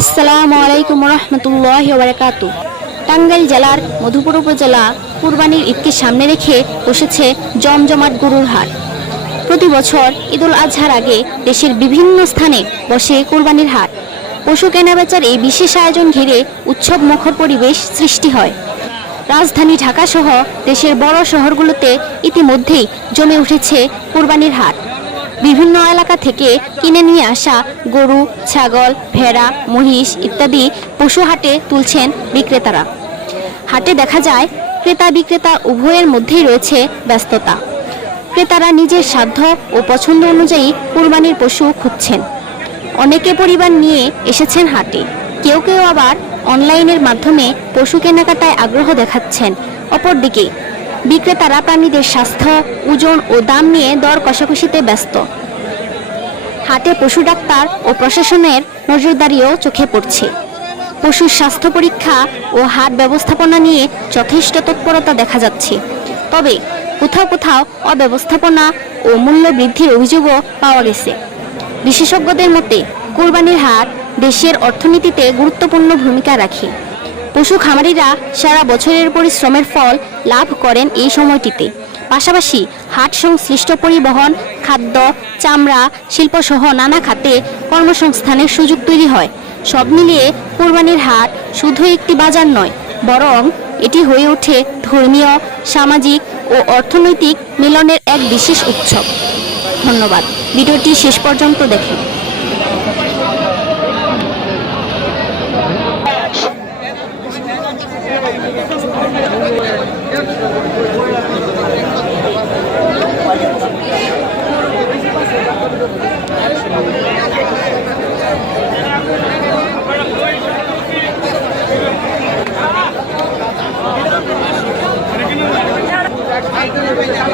আসসালামু আলাইকুম রহমতুল্লাহ বারাকাত টাঙ্গাইল জেলার মধুপুর উপজেলা কুরবানির ঈদকে সামনে রেখে বসেছে জমজমাট গরুর হাট। প্রতি বছর ঈদুল আজহার আগে দেশের বিভিন্ন স্থানে বসে কুরবানির হাট। পশু কেনাবেচার এই বিশেষ আয়োজন ঘিরে উৎসব মুখর পরিবেশ সৃষ্টি হয়। রাজধানী ঢাকাসহ দেশের বড় শহরগুলোতে ইতিমধ্যেই জমে উঠেছে কুরবানির হাট। বিভিন্ন এলাকা থেকে কিনে নিয়ে আসা গরু, ছাগল, ভেড়া, মহিষ ইত্যাদি পশু হাটে তুলছেন বিক্রেতারা। হাটে দেখা যায়, ক্রেতা বিক্রেতা উভয়ের মধ্যেই রয়েছে ব্যস্ততা। ক্রেতারা নিজের সাধ্য ও পছন্দ অনুযায়ী কুরবানির পশু খুঁজছেন। অনেকে পরিবার নিয়ে এসেছেন হাটে। কেউ কেউ আবার অনলাইনের মাধ্যমে পশু কেনাকাটায় আগ্রহ দেখাচ্ছেন। অপরদিকে বিক্রেতারা প্রাণীদের স্বাস্থ্য, ওজন ও দাম নিয়ে দর কষাকষিতে ব্যস্ত। হাটে পশু ডাক্তার ও প্রশাসনের নজরদারিও চোখে পড়ছে। পশুর স্বাস্থ্য পরীক্ষা ও হাট ব্যবস্থাপনা নিয়ে যথেষ্ট তৎপরতা দেখা যাচ্ছে। তবে কোথাও কোথাও অব্যবস্থাপনা ও মূল্য বৃদ্ধির অভিযোগও পাওয়া গেছে। বিশেষজ্ঞদের মতে, কোরবানির হাট দেশের অর্থনীতিতে গুরুত্বপূর্ণ ভূমিকা রাখে। পশু খামারিরা সারা বছরের পরিশ্রমের ফল লাভ করেন এই সময়টিতে। পাশাপাশি হাট সংশ্লিষ্ট পরিবহন, খাদ্য, চামড়া, শিল্পসহ নানা খাতে কর্মসংস্থানের সুযোগ তৈরি হয়। সব মিলিয়ে কোরবানির হাট শুধু একটি বাজার নয়, বরং এটি হয়ে ওঠে ধর্মীয়, সামাজিক ও অর্থনৈতিক মিলনের এক বিশেষ উৎসব। ধন্যবাদ। ভিডিওটি শেষ পর্যন্ত দেখুন। ও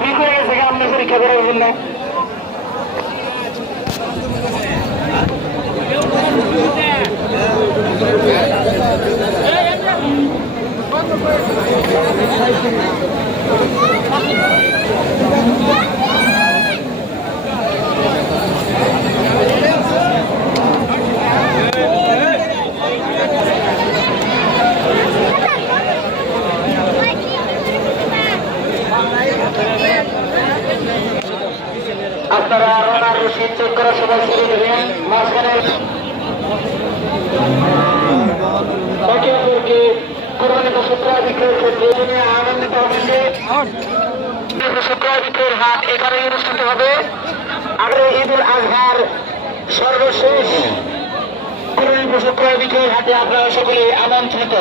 নিয়ে এলো গরু ঠিক হয়ে গেছে আপনি পরীক্ষা করে বললেন না আপনারা রোনার রশিদ চেক করার সময় শুরু দেবেন মাঝখানে আনন্দিত পশু ক্রয় বিক্রয়ের হাট এখানে অনুষ্ঠিত হবে। আগে ঈদুল আজহার সর্বশেষ কোরবানি পশু ক্রয় হাটে আপনারা সকলে আমন্ত্রিত।